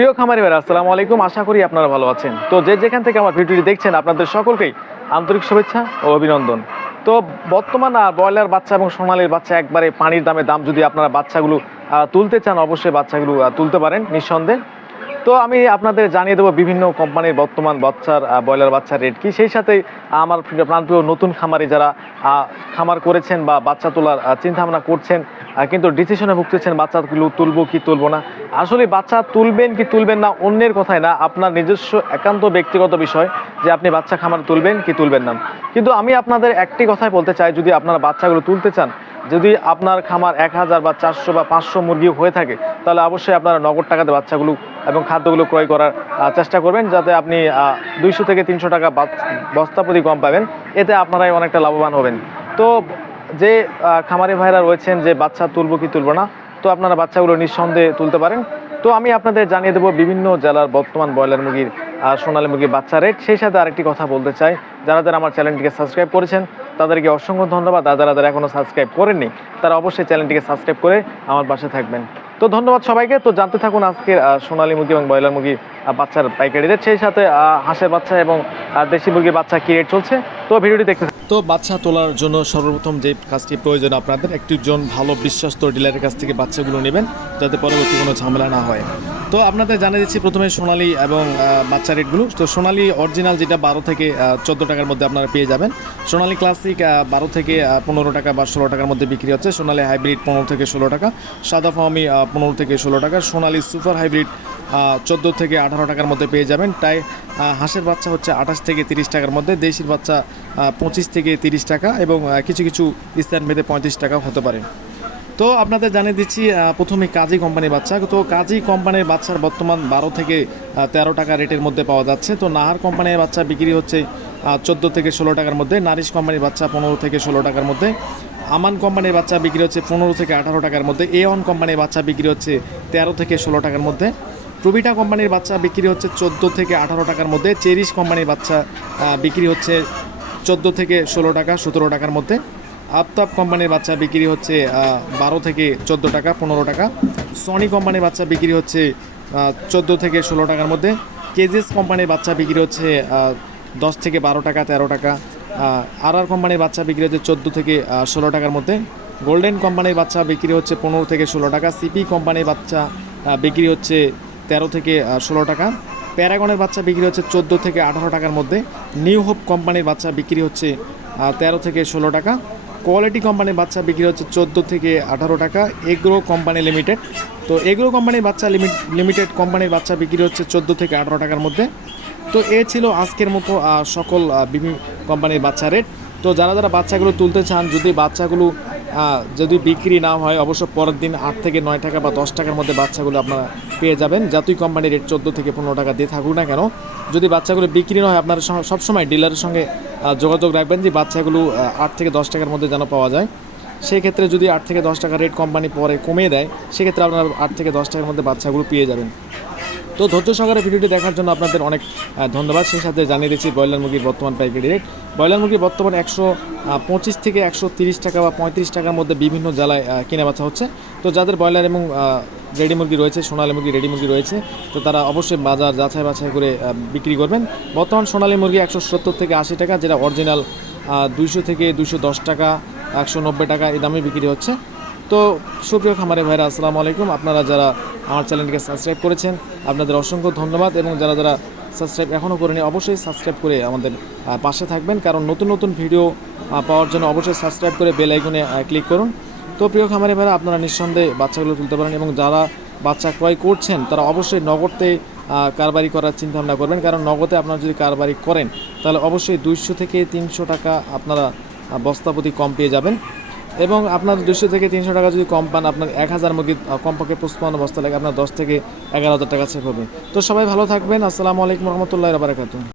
প্রিয় খামারি ভাইরা আসসালামু আলাইকুম। আশা করি আপনারা ভালো আছেন। তো যে যেখান থেকে আমার ভিডিওটি দেখছেন, আপনাদের সকলকেই আন্তরিক শুভেচ্ছা ও অভিনন্দন। তো বর্তমান ব্রয়লার বাচ্চা এবং সোনালির বাচ্চা একবারে পানির দামে দাম, যদি আপনারা বাচ্চাগুলো তুলতে চান, অবশ্যই বাচ্চাগুলো তুলতে পারেন, নিঃসন্দেহে। তো আমি আপনাদের জানিয়ে দেবো বিভিন্ন কোম্পানির বর্তমান বাচ্চার ব্রয়লার বাচ্চার রেট কি। সেই সাথে আমার প্রাণপ্রিয় নতুন খামারি যারা খামার করেছেন বা বাচ্চা তোলার চিন্তা ভাবনা করছেন কিন্তু ডিসিশনে ভুগতেছেন বাচ্চাগুলো তুলবো, কি তুলবো না? আসলে বাচ্চা তুলবেন কি তুলবেন না, অন্যের কথায় না, আপনার নিজস্ব একান্ত ব্যক্তিগত বিষয় যে আপনি বাচ্চা খামার তুলবেন কি তুলবেন না। কিন্তু আমি আপনাদের একটি কথাই বলতে চাই, যদি আপনারা বাচ্চাগুলো তুলতে চান, যদি আপনার খামার এক হাজার বা চারশো বা পাঁচশো মুরগি হয়ে থাকে, তাহলে অবশ্যই আপনারা নগদ টাকাতে বাচ্চাগুলো এবং খাদ্যগুলো ক্রয় করার চেষ্টা করবেন, যাতে আপনি দুইশো থেকে তিনশো টাকা বস্তা প্রতি কম পাবেন। এতে আপনারাই অনেকটা লাভবান হবেন। তো যে খামারি ভাইরা রয়েছেন যে বাচ্চা তুলবো কি তুলবো না, তো আপনারা বাচ্চাগুলো নিঃসন্দেহে তুলতে পারেন। তো আমি আপনাদের জানিয়ে দেবো বিভিন্ন জেলার বর্তমান ব্রয়লার মুরগির সোনালী মুরগির বাচ্চা রেট সেই সাথে আরেকটি কথা বলতে চাই, যারা যারা আমার চ্যানেলটিকে সাবস্ক্রাইব করেছেন, তাদেরকে অসংখ্য ধন্যবাদ। আর যারা যারা এখনও সাবস্ক্রাইব করেননি, তারা অবশ্যই চ্যানেলটিকে সাবস্ক্রাইব করে আমার পাশে থাকবেন। তো ধন্যবাদ সবাইকে। তো জানতে থাকুন আজকের সোনালী মুরগি এবং ব্রয়লার মুরগি বাচ্চার পাইকারি রেট সেই সাথে হাঁসের বাচ্চা এবং দেশি মুরগির বাচ্চা কি রেট চলছে? তো ভিডিওটি দেখতে তো বাচ্চা তোলার জন্য সর্বপ্রথম যে কাজটি প্রয়োজন আপনাদের, একটিজন ভালো বিশ্বস্ত ডিলারের কাছ থেকে বাচ্চাগুলো নেবেন, যাতে পরবর্তী কোনো ঝামেলা না হয়। তো আপনাদের জানিয়ে দিচ্ছি প্রথমে সোনালি এবং বাচ্চা রেটগুলো তো সোনালি অরিজিনাল যেটা বারো থেকে চোদ্দ টাকার মধ্যে আপনারা পেয়ে যাবেন। সোনালি ক্লাসিক বারো থেকে পনেরো টাকা বা ষোলো টাকার মধ্যে বিক্রি হচ্ছে। সোনালি হাইব্রিড পনেরো থেকে ষোলো টাকা, সাদা ফার্মি পনেরো থেকে ষোলো টাকা, সোনালি সুপার হাইব্রিড চোদ্দ থেকে আঠারো টাকার মধ্যে পেয়ে যাবেন। তাই হাঁসের বাচ্চা হচ্ছে আঠাশ থেকে তিরিশ টাকার মধ্যে, দেশির বাচ্চা পঁচিশ থেকে তিরিশ টাকা এবং কিছু কিছু স্থান ভেদে পঁয়ত্রিশ টাকা হতে পারে। তো আপনাদের জানিয়ে দিচ্ছি প্রথমে কাজী কোম্পানির বাচ্চা। তো কাজী কোম্পানির বাচ্চার বর্তমান বারো থেকে তেরো টাকা রেটের মধ্যে পাওয়া যাচ্ছে। তো নাহার কোম্পানির বাচ্চা বিক্রি হচ্ছে চোদ্দ থেকে ষোলো টাকার মধ্যে, নারিশ কোম্পানির বাচ্চা পনেরো থেকে ষোলো টাকার মধ্যে, আমান কোম্পানির বাচ্চা বিক্রি হচ্ছে পনেরো থেকে আঠারো টাকার মধ্যে, এ ওয়ান কোম্পানির বাচ্চা বিক্রি হচ্ছে তেরো থেকে ষোলো টাকার মধ্যে। প্রবিটা কোম্পানির বাচ্চা বিক্রি হচ্ছে চোদ্দ থেকে আঠারো টাকার মধ্যে। চেরিশ কোম্পানির বাচ্চা বিক্রি হচ্ছে চোদ্দ থেকে ষোলো টাকা, সতেরো টাকার মধ্যে। আফতাব কোম্পানির বাচ্চা বিক্রি হচ্ছে বারো থেকে চোদ্দ টাকা, পনেরো টাকা। সনি কোম্পানির বাচ্চা বিক্রি হচ্ছে চোদ্দ থেকে ষোলো টাকার মধ্যে। কেজিএস কোম্পানির বাচ্চা বিক্রি হচ্ছে দশ থেকে বারো টাকা, তেরো টাকা। আর আর কোম্পানির বাচ্চা বিক্রি হচ্ছে চোদ্দ থেকে ষোলো টাকার মধ্যে। গোল্ডেন কোম্পানির বাচ্চা বিক্রি হচ্ছে পনেরো থেকে ষোলো টাকা। সিপি কোম্পানির বাচ্চা বিক্রি হচ্ছে তেরো থেকে ষোলো টাকা। প্যারাগনের বাচ্চা বিক্রি হচ্ছে চোদ্দ থেকে আঠারো টাকার মধ্যে। নিউ হোপ কোম্পানির বাচ্চা বিক্রি হচ্ছে তেরো থেকে ষোলো টাকা। কোয়ালিটি কোম্পানির বাচ্চা বিক্রি হচ্ছে চোদ্দ থেকে আঠারো টাকা। Agro company limited. তো এগ্রো কোম্পানির বাচ্চা লিমিট লিমিটেড কোম্পানির বাচ্চা বিক্রি হচ্ছে চোদ্দ থেকে আঠারো টাকার মধ্যে। তো এ ছিল আজকের মতো সকল বিভিন্ন কোম্পানির বাচ্চা রেট। তো যারা যারা বাচ্চাগুলো তুলতে চান, যদি বাচ্চাগুলো যদি বিক্রি না হয়, অবশ্য পরের দিন আট থেকে নয় টাকা বা দশ টাকার মধ্যে বাচ্চাগুলো আপনারা পেয়ে যাবেন। যতই কোম্পানির রেট চোদ্দ থেকে পনেরো টাকা দিয়ে থাকুক না কেন, যদি বাচ্চাগুলো বিক্রি না হয়, আপনারা সবসময় ডিলারের সঙ্গে যোগাযোগ রাখবেন যে বাচ্চাগুলো আট থেকে দশ টাকার মধ্যে যেন পাওয়া যায়। সেই ক্ষেত্রে যদি আট থেকে দশ টাকা রেট কোম্পানি পরে কমিয়ে দেয়, সেক্ষেত্রে আপনারা আট থেকে দশ টাকার মধ্যে বাচ্চাগুলো পেয়ে যাবেন। তো ধৈর্য সহকারে ভিডিওটি দেখার জন্য আপনাদের অনেক ধন্যবাদ। সেই সাথে জানিয়ে দিচ্ছি ব্রয়লার মুরগির বর্তমান পাইকারি রেট। ব্রয়লার মুরগি বর্তমানে একশো পঁচিশ থেকে একশো তিরিশ টাকা বা পঁয়ত্রিশ টাকার মধ্যে বিভিন্ন জেলায় আহ, কেনা বেচা হচ্ছে। তো যাদের ব্রয়লার এবং রেডি মুরগি রয়েছে সোনালী মুরগি রেডি মুরগি রয়েছে তো তারা অবশ্যই বাজার যাচাই বাছাই করে বিক্রি করবেন। বর্তমান সোনালী মুরগি একশো সত্তর থেকে আশি টাকা যেটা অরিজিনাল দুইশো থেকে দুশো দশ টাকা একশো নব্বই টাকা এই দামে বিক্রি হচ্ছে। তো সুপ্রিয় খামারে ভাইরা, আসসালামু আলাইকুম। আপনারা যারা আমার চ্যানেলটিকে সাবস্ক্রাইব করেছেন, আপনাদের অসংখ্য ধন্যবাদ এবং যারা যারা সাবস্ক্রাইব এখনও করেনি, অবশ্যই সাবস্ক্রাইব করে আমাদের পাশে থাকবেন। কারণ নতুন নতুন ভিডিও পাওয়ার জন্য অবশ্যই সাবস্ক্রাইব করে বেল আইকনে ক্লিক করুন। তো প্রিয় খামারে ভাইরা, আপনারা নিঃসন্দেহে বাচ্চাগুলো তুলতে পারেন এবং যারা বাচ্চা ক্রয় করছেন, তারা অবশ্যই নগদে কারবারি করার চিন্তা ভাবনা করবেন। কারণ নগদে আপনারা যদি কারবারি করেন, তাহলে অবশ্যই দুইশো থেকে তিনশো টাকা আপনারা বস্তাপতি কম পেয়ে যাবেন। এবং আপনার দুশো থেকে তিনশো টাকা যদি কম পান, আপনার এক হাজার মুরগি কমপক্ষে পঁচপান্ন বস্তা লাগে, আপনার দশ থেকে এগারো হাজার টাকা সেভ হবে। তো সবাই ভালো থাকবেন। আসসালামু আলাইকুম রহমতুল্লাহ বারাকাতু